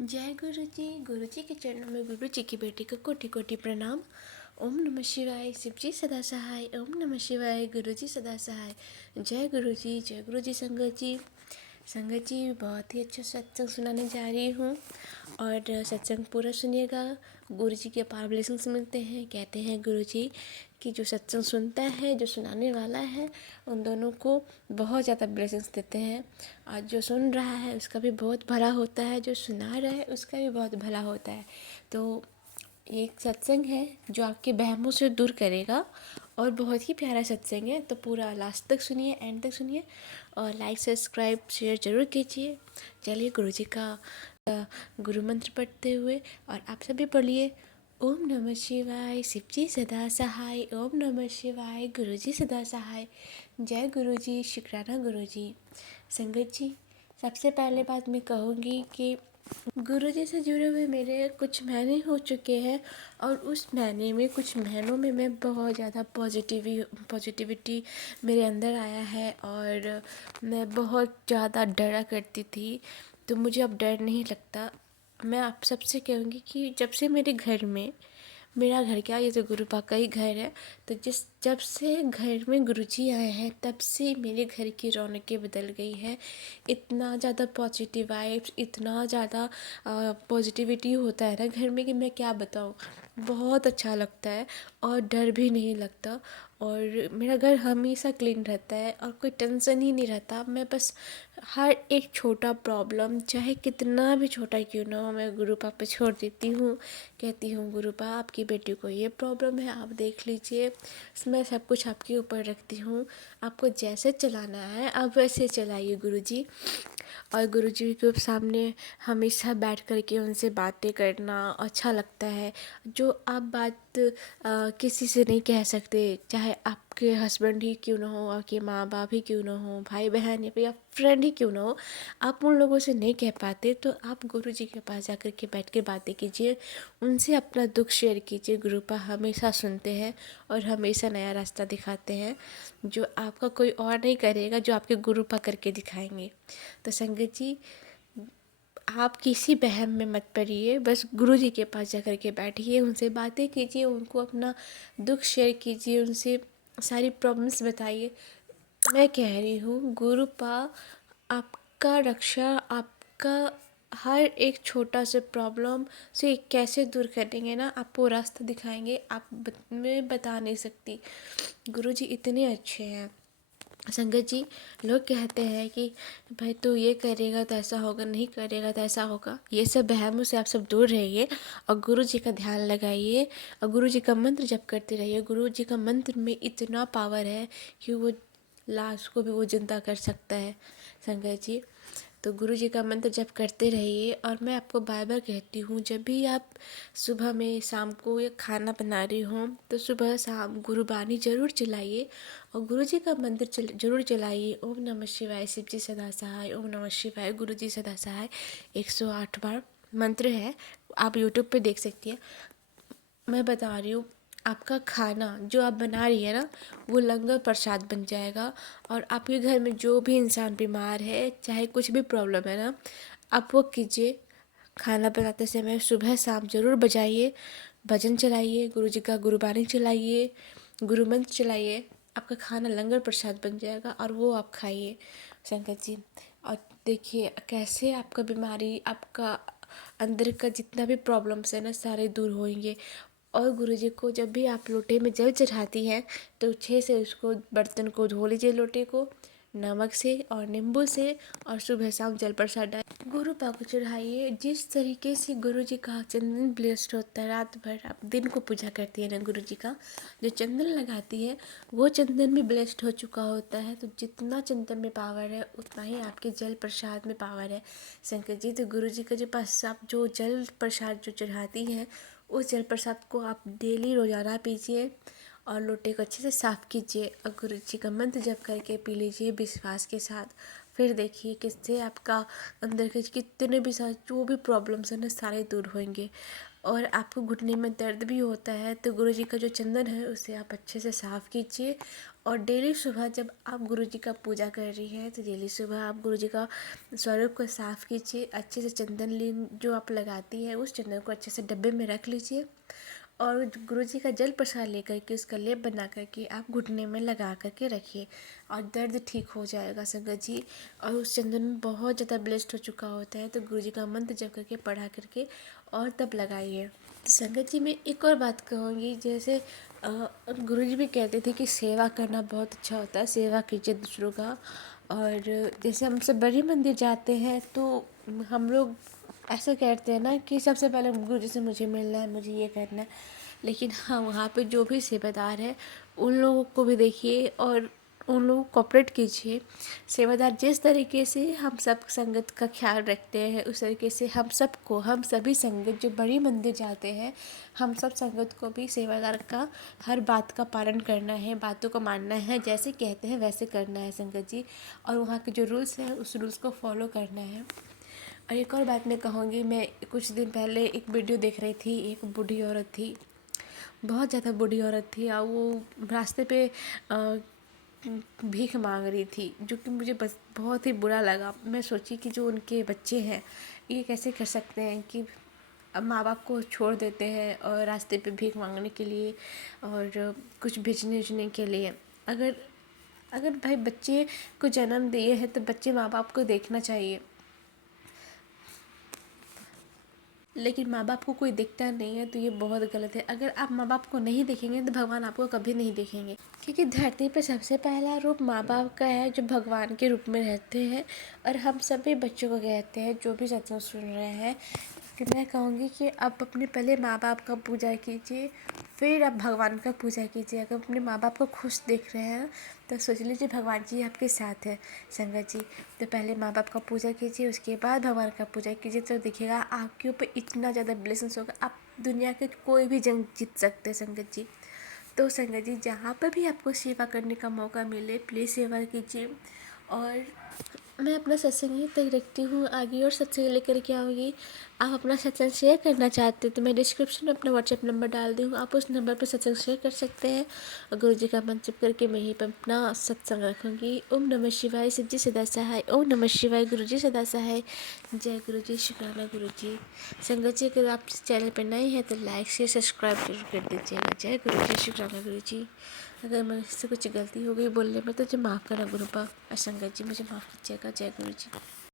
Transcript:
जय गुरु जी के चरणों में गुरु जी की बेटी को कोटि कोटि प्रणाम। ओम नमः शिवाय। शिव जी सदा सहाय। ओम नमः शिवाय। गुरु जी सदा सहाय। जय गुरु जी, जय गुरु जी। संगत जी बहुत ही अच्छा सत्संग सुनाने जा रही हूँ और सत्संग पूरा सुनिएगा। गुरु जी के अपार ब्लेसिंग्स मिलते हैं। कहते हैं गुरु जी कि जो सत्संग सुनता है, जो सुनाने वाला है, उन दोनों को बहुत ज़्यादा ब्लेसिंग्स देते हैं। आज जो सुन रहा है उसका भी बहुत भला होता है, जो सुना रहा है उसका भी बहुत भला होता है। तो एक सत्संग है जो आपके वहमों से दूर करेगा और बहुत ही प्यारा सत्संग है। तो पूरा लास्ट तक सुनिए, एंड तक सुनिए और लाइक सब्सक्राइब शेयर ज़रूर कीजिए। चलिए गुरु जी का गुरु मंत्र पढ़ते हुए और आप सभी पढ़िए। ओम नमः शिवाय। शिव जी सदा सहाय। ओम नमः शिवाय। गुरु जी सदा सहाय। जय गुरु जी। शुक्राना गुरु जी। संगत जी, सबसे पहले बात मैं कहूँगी कि गुरु जी से जुड़े हुए मेरे कुछ महीने हो चुके हैं और उस महीने में कुछ महीनों में मैं बहुत ज़्यादा पॉजिटिविटी मेरे अंदर आया है और मैं बहुत ज़्यादा डरा करती थी। तो मुझे अब डर नहीं लगता। मैं आप सबसे कहूँगी कि जब से मेरे घर में, मेरा घर क्या, ये तो गुरु पा का ही घर है, तो जब से घर में गुरुजी आए हैं तब से मेरे घर की रौनकें बदल गई है। इतना ज़्यादा पॉजिटिव वाइब्स, इतना ज़्यादा पॉजिटिविटी होता है ना घर में कि मैं क्या बताऊँ। बहुत अच्छा लगता है और डर भी नहीं लगता और मेरा घर हमेशा क्लीन रहता है और कोई टेंशन ही नहीं रहता। मैं बस हर एक छोटा प्रॉब्लम, चाहे कितना भी छोटा क्यों ना हो, मैं गुरु पापा छोड़ देती हूँ। कहती हूँ गुरु पापा आपकी बेटी को ये प्रॉब्लम है, आप देख लीजिए। मैं सब कुछ आपके ऊपर रखती हूँ, आपको जैसे चलाना है आप वैसे चलाइए गुरु जी। और गुरु जी के सामने हमेशा बैठ कर के उनसे बातें करना अच्छा लगता है। जो आप बात किसी से नहीं कह सकते, चाहे आपके हस्बैंड ही क्यों ना हो, आपके माँ बाप ही क्यों ना हो, भाई बहन या फ्रेंड ही क्यों ना हो, आप उन लोगों से नहीं कह पाते तो आप गुरु जी के पास जाकर के बैठ के बातें कीजिए, उनसे अपना दुख शेयर कीजिए। गुरुपा हमेशा सुनते हैं और हमेशा नया रास्ता दिखाते हैं जो आपका कोई और नहीं करेगा, जो आपके गुरुपा करके दिखाएंगे। तो संगत जी, आप किसी वहम में मत पड़िए, बस गुरु जी के पास जाकर के बैठिए, उनसे बातें कीजिए, उनको अपना दुख शेयर कीजिए, उनसे सारी प्रॉब्लम्स बताइए। मैं कह रही हूँ गुरुपा आपका रक्षा, आपका हर एक छोटा सा प्रॉब्लम से कैसे दूर करेंगे ना, आपको रास्ता दिखाएंगे। मैं बता नहीं सकती, गुरु जी इतने अच्छे हैं। संगत जी, लोग कहते हैं कि भाई तू ये करेगा तो ऐसा होगा, नहीं करेगा तो ऐसा होगा। ये सब वहमों से आप सब दूर रहिए और गुरु जी का ध्यान लगाइए और गुरु जी का मंत्र जप करते रहिए। गुरु जी का मंत्र में इतना पावर है कि वो लाश को भी वो जिंदा कर सकता है। संगत जी, तो गुरु जी का मंत्र जप करते रहिए। और मैं आपको बार बार कहती हूँ, जब भी आप सुबह में, शाम को या खाना बना रही हो तो सुबह शाम गुरुबानी ज़रूर चलाइए और गुरु जी का मंत्र जरूर चलाइए। ओम नमः शिवाय। शिव जी सदा सहाय। ओम नमः शिवाय। गुरु जी सदा सहाय 108 बार मंत्र है, आप यूट्यूब पे देख सकती हैं। मैं बता रही हूँ, आपका खाना जो आप बना रही है ना, वो लंगर प्रसाद बन जाएगा। और आपके घर में जो भी इंसान बीमार है, चाहे कुछ भी प्रॉब्लम है ना, आप वो कीजिए। खाना बनाते समय सुबह शाम ज़रूर बजाइए, भजन चलाइए, गुरु जी का गुरुबानी चलाइए, गुरु मंत्र चलाइए। आपका खाना लंगर प्रसाद बन जाएगा और वो आप खाइए संगत जी। और देखिए कैसे आपका बीमारी, आपका अंदर का जितना भी प्रॉब्लम्स है ना, सारे दूर होंगे। और गुरु जी को जब भी आप लोटे में जल चढ़ाती हैं तो अच्छे से उसको, बर्तन को धो लीजिए, लोटे को नमक से और नींबू से, और सुबह शाम जल प्रसाद डाल गुरु पा को चढ़ाइए। जिस तरीके से गुरु जी का चंदन ब्लेस्ड होता है, रात भर आप दिन को पूजा करती है ना, गुरु जी का जो चंदन लगाती है वो चंदन भी ब्लेस्ड हो चुका होता है। तो जितना चंदन में पावर है उतना ही आपके जल प्रसाद में पावर है शंकर जी। तो गुरु जी का जो पास आप जो जल प्रसाद जो चढ़ाती हैं, उस जल प्रसाद को आप डेली रोज़ाना पीजिए और लोटे को अच्छे से साफ़ कीजिए और गुरु जी का मंत्र जप करके पी लीजिए विश्वास के साथ। फिर देखिए किससे आपका अंदर के कितने भी सारे जो भी प्रॉब्लम्स हैं ना, सारे दूर होंगे। और आपको घुटने में दर्द भी होता है तो गुरु जी का जो चंदन है उसे आप अच्छे से साफ़ कीजिए और डेली सुबह जब आप गुरु जी का पूजा कर रही हैं तो डेली सुबह आप गुरु जी का स्वरूप को साफ़ कीजिए। अच्छे से चंदन लीन जो आप लगाती हैं उस चंदन को अच्छे से डब्बे में रख लीजिए और गुरु जी का जल प्रसाद लेकर के उसका लेप बना करके आप घुटने में लगा करके रखिए और दर्द ठीक हो जाएगा संगत जी। और उस चंदन में बहुत ज़्यादा ब्लेस्ड हो चुका होता है तो गुरु जी का मंत्र जप करके पढ़ा करके और तब लगाइए। तो संगत जी मैं एक और बात कहूँगी, जैसे गुरु जी भी कहते थे कि सेवा करना बहुत अच्छा होता है, सेवा कीजिए दूसरों का। और जैसे हम सब बड़े मंदिर जाते हैं तो हम लोग ऐसे कहते हैं ना कि सबसे पहले गुरु जी से मुझे मिलना है, मुझे ये करना है। लेकिन हाँ, वहाँ पे जो भी सेवादार है उन लोगों को भी देखिए और उन लोगों को कोऑपरेट कीजिए। सेवादार जिस तरीके से हम सब संगत का ख्याल रखते हैं उस तरीके से हम सभी संगत जो बड़ी मंदिर जाते हैं हम सब संगत को भी सेवादार का हर बात का पालन करना है, बातों को मानना है, जैसे कहते हैं वैसे करना है संगत जी। और वहाँ के जो रूल्स हैं उस रूल्स को फॉलो करना है। और एक और बात मैं कहूँगी, मैं कुछ दिन पहले एक वीडियो देख रही थी, एक बूढ़ी औरत थी, बहुत ज़्यादा बूढ़ी औरत थी और वो रास्ते पे भीख मांग रही थी, जो कि मुझे बस बहुत ही बुरा लगा। मैं सोची कि जो उनके बच्चे हैं ये कैसे कर सकते हैं कि अब माँ बाप को छोड़ देते हैं और रास्ते पे भीख मांगने के लिए और कुछ बेचने उचने के लिए। अगर अगर भाई बच्चे को जन्म दिए हैं तो बच्चे माँ बाप को देखना चाहिए, लेकिन माँ बाप को कोई देखता नहीं है तो ये बहुत गलत है। अगर आप माँ बाप को नहीं देखेंगे तो भगवान आपको कभी नहीं देखेंगे, क्योंकि धरती पर सबसे पहला रूप माँ बाप का है जो भगवान के रूप में रहते हैं। और हम सभी बच्चों को कहते हैं जो भी सत्संग सुन रहे हैं कि मैं कहूँगी कि आप अपने पहले माँ बाप का पूजा कीजिए, फिर आप भगवान का पूजा कीजिए। अगर अपने माँ बाप को खुश देख रहे हैं तो सोच लीजिए भगवान जी आपके साथ है संगत जी। तो पहले माँ बाप का पूजा कीजिए, उसके बाद भगवान का पूजा कीजिए, तो देखिएगा आपके ऊपर इतना ज़्यादा ब्लेसिंग्स होगा, आप दुनिया के कोई भी जंग जीत सकते हैं संगत जी। तो संगत जी जहाँ पर भी आपको सेवा करने का मौका मिले प्लीज़ सेवा कीजिए। और मैं अपना सत्संग यहीं तक रखती हूँ, आगे और सत्संग लेकर के आऊँगी। आप अपना सत्संग शेयर करना चाहते हैं तो मैं डिस्क्रिप्शन में अपना व्हाट्सएप नंबर डाल दी हूँ, आप उस नंबर पर सत्संग शेयर कर सकते हैं। और गुरु जी का मंत्र जप करके मैं यहीं पर अपना सत्संग रखूँगी। ओम नमः शिवाय, शिव जी सदा सहाय। ओम नमः शिवाय, गुरु जी सदा सहाय। जय गुरु जी, शुक्राना गुरु जी। संगत जी अगर आप चैनल पर नए हैं तो लाइक शेयर सब्सक्राइब जरूर कर दीजिएगा। जय गुरु जी, शुक्राना गुरु जी। अगर मुझसे कुछ गलती हो गई बोलने में तो मुझे माफ़ करना गुरुपा और संगत जी, मुझे माफ़ कीजिएगा। जय गुरु जी।